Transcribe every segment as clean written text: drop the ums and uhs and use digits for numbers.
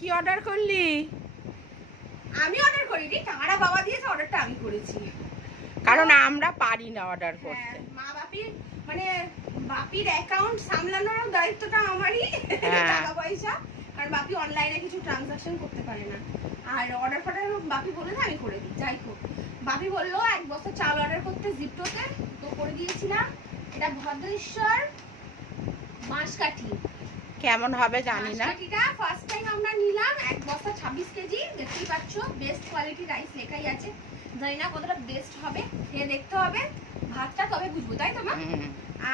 কি অর্ডার করলি? আমি অর্ডার করিনি, তারা বাবা দিয়েছে, অর্ডারটা আমি করেছি। কারণ আমরা পারি না অর্ডার করতে। মা বাপির মানে বাপির অ্যাকাউন্ট সামলানোর দায়িত্বটা আমারই, টাকা পয়সা, কারণ বাপি অনলাইনে কিছু ট্রানজাকশন করতে পারে না। আর অর্ডার ফর্ডার বাপি বলে না আমি করে দিই। যাই হোক, বাপি বললো 1 বস্তা চাল অর্ডার করতে জিপটোতে, তো করে দিয়েছিলাম। এটা ভদ্রেশ্বর মাসকাঠি, কেমন হবে জানি না। মাসকাঠিটা ফার্স্ট টাইম আমরা নিলাম। 1 বস্তা 26 কেজি, দেখতেই পাচ্ছ বেস্ট কোয়ালিটি রাইস লেখাই আছে। জানি না কতটা বেস্ট হবে, খেয়ে দেখতে হবে, ভাতটা তবে বুঝবো, তাই তো মা?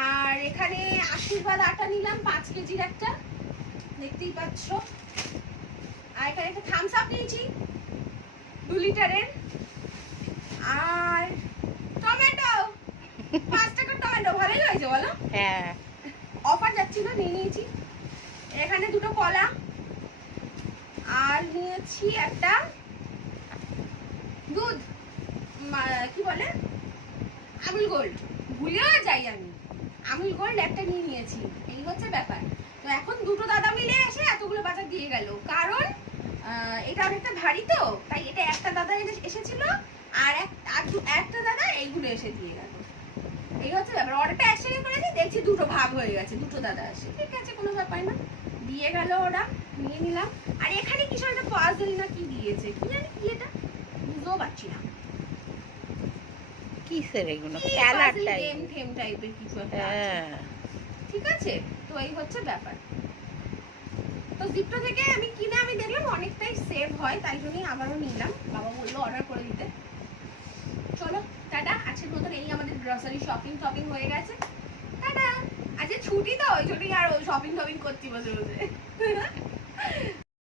আর এখানে আশীর্বাদ আটা নিলাম 5 কেজির একটা, দেখতেই পাচ্ছ। আর এখানে একটা থামস আপ নিয়েছি 2 লিটারের। আর টমেটো 5 টাকার টমেটো, ভালোই হয়েছে বলো? হ্যাঁ, অফার যাচ্ছিল, নিয়ে নিয়েছি। এখানে 2টো কলা, আর নিয়েছি একটা দুধ, কি বলে, আমুল গোল্ড, ভুলেও যাই আমি, আমুল গোল্ড একটা নিয়ে নিয়েছি। এই হচ্ছে ব্যাপার। তো এখন 2টো দাদা মিলে এসে এতগুলো বাজার দিয়ে গেল, কারণ এটা অনেকটা ভারী, তো তাই এটা একটা দাদা এসেছিল, আর একটা দাদা এইগুলো এসে দিয়ে গেল। এই হচ্ছে ব্যাপার। অর্ডারটা একসাথে করেছি, দেখছি 2টো ভাগ হয়ে গেছে, 2টো দাদা আসে, ঠিক আছে, কোনো ব্যাপার না, দিয়ে গেল ওরা, নিয়ে নিলাম। আর এখানে কিছু একটা পাজল না কি দিয়েছে, কি জানি কি এটা, বুঝতেও পারছি না কিসের এগুলো, খেলার গেম টেম টাইপের কিছু একটা আছে। হ্যাঁ, ঠিক আছে, তো এই হচ্ছে ব্যাপার। তো জিপটো থেকে আমি কিনে আমি দেখলাম অনেকটাই সেভ হয়, তাই জন্যই আবারও নিলাম। বাবা বললো অর্ডার করে দিতে। চলো টাটা, আজকের মতন এই আমাদের গ্রসারি শপিং হয়ে গেছে। টাটা, আজকে ছুটি তো, ওই জন্যই আর শপিং করছি বসে বসে।